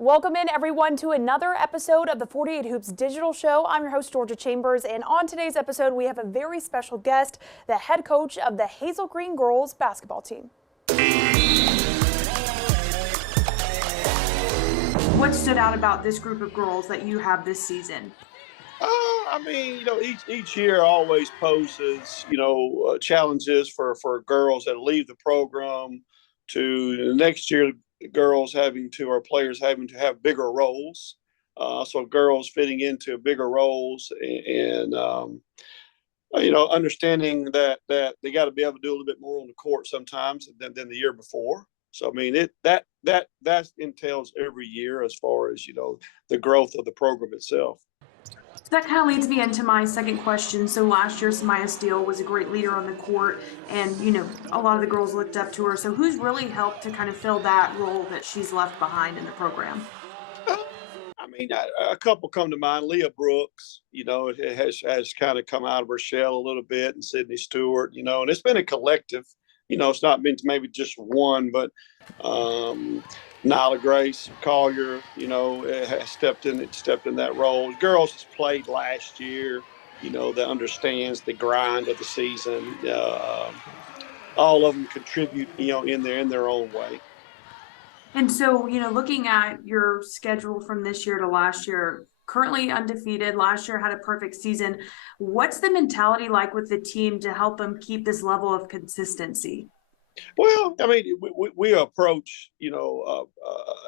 Welcome in everyone to another episode of the 48 Hoops Digital Show. I'm your host, Georgia Chambers, and on today's episode, we have a very special guest, the head coach of the Hazel Green Girls basketball team. What stood out about this group of girls that you have this season? Each year always poses, challenges for girls that leave the program to the next year, girls or players having to have bigger roles. So girls fitting into bigger roles and understanding that they got to be able to do a little bit more on the court sometimes than the year before. So I mean that entails every year as far as the growth of the program itself. So that kind of leads me into my second question. So last year, Samaya Steele was a great leader on the court, and a lot of the girls looked up to her. So who's really helped to kind of fill that role that she's left behind in the program? A couple come to mind. Leah Brooks, it has kind of come out of her shell a little bit, and Sydney Stewart, and it's been a collective. It's not been maybe just one, but Nyla Grace Collier, has stepped in that role. Girls has played last year, that understands the grind of the season. All of them contribute, in their own way. And so, looking at your schedule from this year to last year, currently undefeated, last year had a perfect season. What's the mentality like with the team to help them keep this level of consistency? Well, I mean, we approach,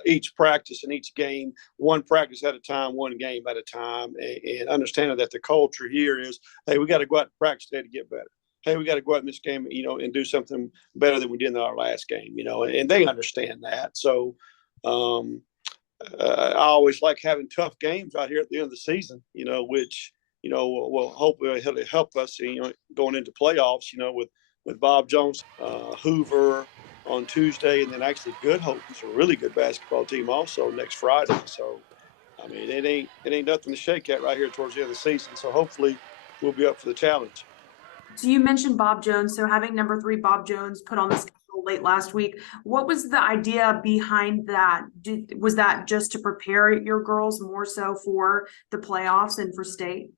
each practice and each game, one practice at a time, one game at a time, and understanding that the culture here is, hey, we got to go out and practice today to get better. Hey, we got to go out in this game, and do something better than we did in our last game, and they understand that. So I always like having tough games out here at the end of the season, which, will hopefully help us, going into playoffs, with Bob Jones, Hoover on Tuesday, and then actually Good Hope is a really good basketball team also next Friday. So, I mean, it ain't nothing to shake at right here towards the end of the season. So hopefully we'll be up for the challenge. So you mentioned Bob Jones. So having number 3 Bob Jones put on the schedule late last week, what was the idea behind that? Was that just to prepare your girls more so for the playoffs and for state?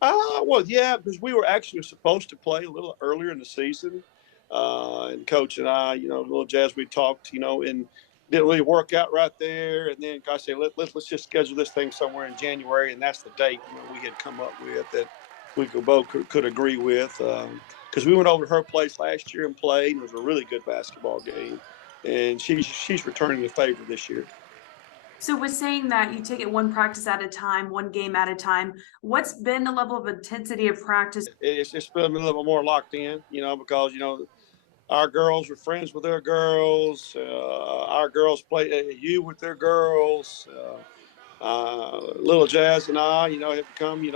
Well, yeah, because we were actually supposed to play a little earlier in the season. And coach and I, a little jazz, we talked, and didn't really work out right there. And then I said, let's just schedule this thing somewhere in January. And that's the date, we had come up with that we could agree with. Because we went over to her place last year and played. It was a really good basketball game. And she's returning the favor this year. So with saying that you take it one practice at a time, one game at a time, what's been the level of intensity of practice? It's been a little more locked in, because, our girls were friends with their girls. Our girls play AAU with their girls. Little Jazz and I, have become,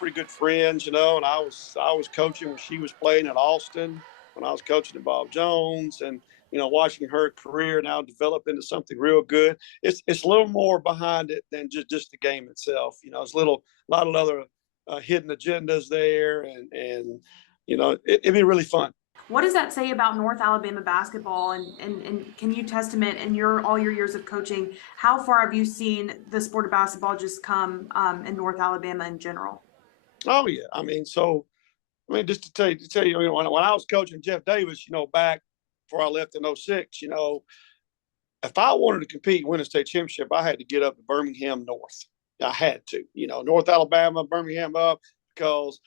pretty good friends, and I was coaching when she was playing at Austin, when I was coaching at Bob Jones, and watching her career now develop into something real good. It's a little more behind it than just the game itself. It's a lot of other hidden agendas there, and it'd be really fun. What does that say about North Alabama basketball? And can you testament in all your years of coaching, how far have you seen the sport of basketball just come in North Alabama in general? Oh yeah, just to tell you, when I was coaching Jeff Davis, back before I left in '06, if I wanted to compete and win a state championship, I had to get up to Birmingham North. I had to, North Alabama, Birmingham up, because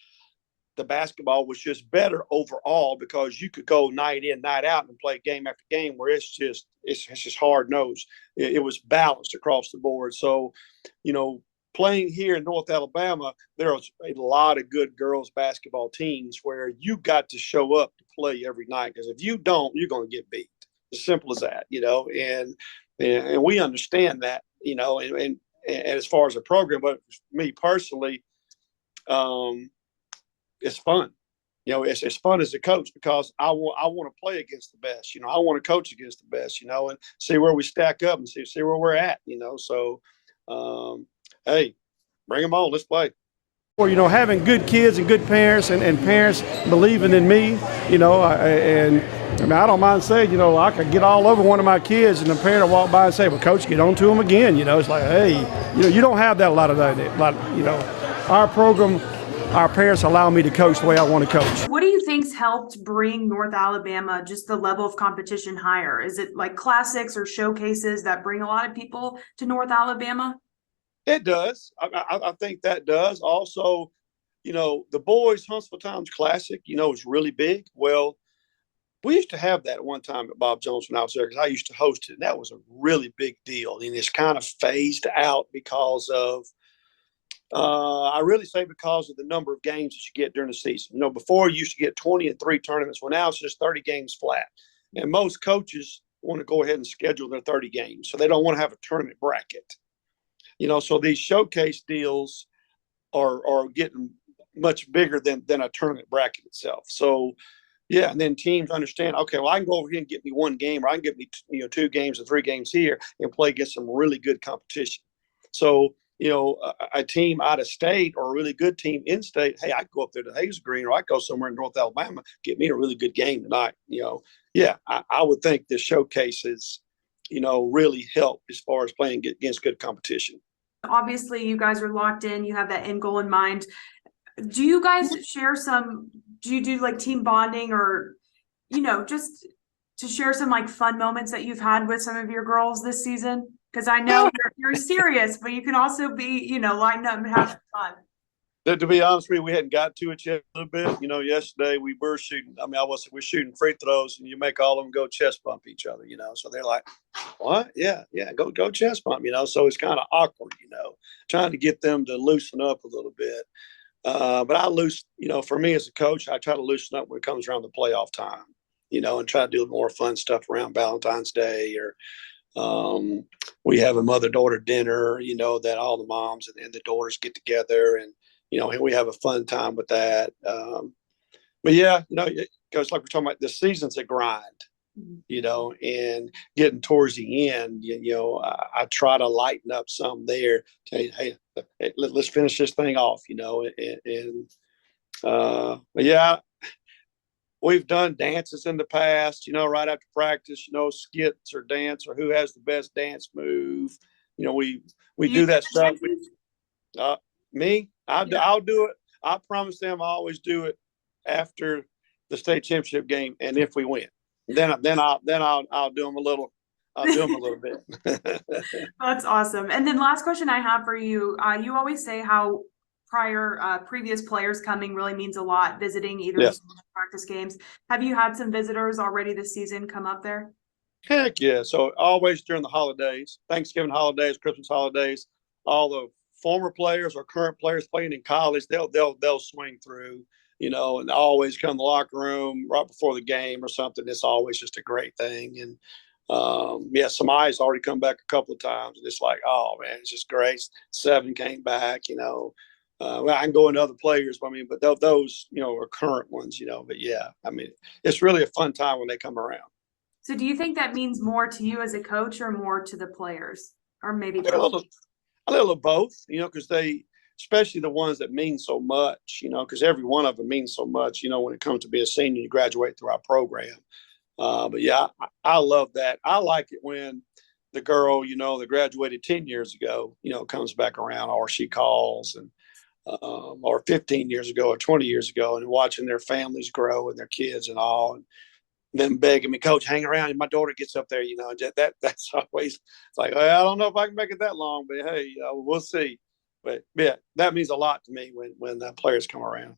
the basketball was just better overall, because you could go night in, night out and play game after game, where it's just hard nosed. It was balanced across the board. So, playing here in North Alabama, there was a lot of good girls basketball teams where you got to show up to play every night, because if you don't, you're going to get beat. As simple as that, and we understand that, and as far as a program, but me personally, it's fun. It's fun as a coach, because I want to play against the best. I want to coach against the best. And see where we stack up and see where we're at. So, hey, bring them on. Let's play. Or, having good kids and good parents and parents believing in me, I don't mind saying, I could get all over one of my kids and the parent will walk by and say, well, coach, get on to them again. It's like, hey, you don't have that a lot of that. Our program, our parents allow me to coach the way I want to coach. What do you think's helped bring North Alabama just the level of competition higher? Is it like classics or showcases that bring a lot of people to North Alabama? It does. I think that does. Also, the boys Huntsville Times Classic, is really big. Well, we used to have that at one time at Bob Jones when I was there because I used to host it, and that was a really big deal. And it's kind of phased out because of, I really say because of the number of games that you get during the season. Before you used to get 20 and 3 tournaments. Well, now it's just 30 games flat. And most coaches want to go ahead and schedule their 30 games, so they don't want to have a tournament bracket. So these showcase deals are getting much bigger than a tournament bracket itself. So, yeah, and then teams understand, okay, well, I can go over here and get me one game, or I can get me 2 games or 3 games here and play against some really good competition. So, a team out of state or a really good team in state, hey, I can go up there to Hazel Green, or I can go somewhere in North Alabama, get me a really good game tonight. Yeah, I would think the showcases, really help as far as playing against good competition. Obviously, you guys are locked in. You have that end goal in mind. Do you guys share do you do like team bonding or, just to share some like fun moments that you've had with some of your girls this season? Because I know you're serious, but you can also be, lighten up and have some fun. To be honest with you, we hadn't got to it yet a little bit. Yesterday we were shooting. We're shooting free throws, and you make all of them go chest bump each other. So they're like, "What? Yeah, go chest bump." So it's kind of awkward. Trying to get them to loosen up a little bit. But for me as a coach, I try to loosen up when it comes around the playoff time. And try to do more fun stuff around Valentine's Day, or we have a mother-daughter dinner. That all the moms and the daughters get together and. We have a fun time with that. But yeah, it goes like we're talking about. The season's a grind, and getting towards the end, I try to lighten up some there. Hey, let's finish this thing off, but yeah, we've done dances in the past, right after practice, skits or dance or who has the best dance move. We do that stuff. Me, I'll do it. I promise them I always do it after the state championship game, and if we win, then I'll do them a little. I'll do them a little bit. That's awesome. And then last question I have for you. You always say how previous players coming really means a lot, visiting either the practice games. Have you had some visitors already this season come up there? Heck yeah. So always during the holidays, Thanksgiving holidays, Christmas holidays, all the former players or current players playing in college, they'll swing through, and always come to the locker room right before the game or something. It's always just a great thing. And Samaya's already come back a couple of times, and it's like, oh man, it's just great. 7 came back, well, I can go into other players, but those, are current ones, but yeah, it's really a fun time when they come around. So do you think that means more to you as a coach or more to the players, or maybe a little of both, because especially the ones that mean so much, because every one of them means so much, when it comes to be a senior, you graduate through our program. But yeah, I love that. I like it when the girl, that graduated 10 years ago, comes back around, or she calls, and or 15 years ago or 20 years ago, and watching their families grow and their kids and all. And them begging me, coach, hang around. And my daughter gets up there, that's always, it's like, I don't know if I can make it that long, but hey, we'll see. But yeah, that means a lot to me when players come around.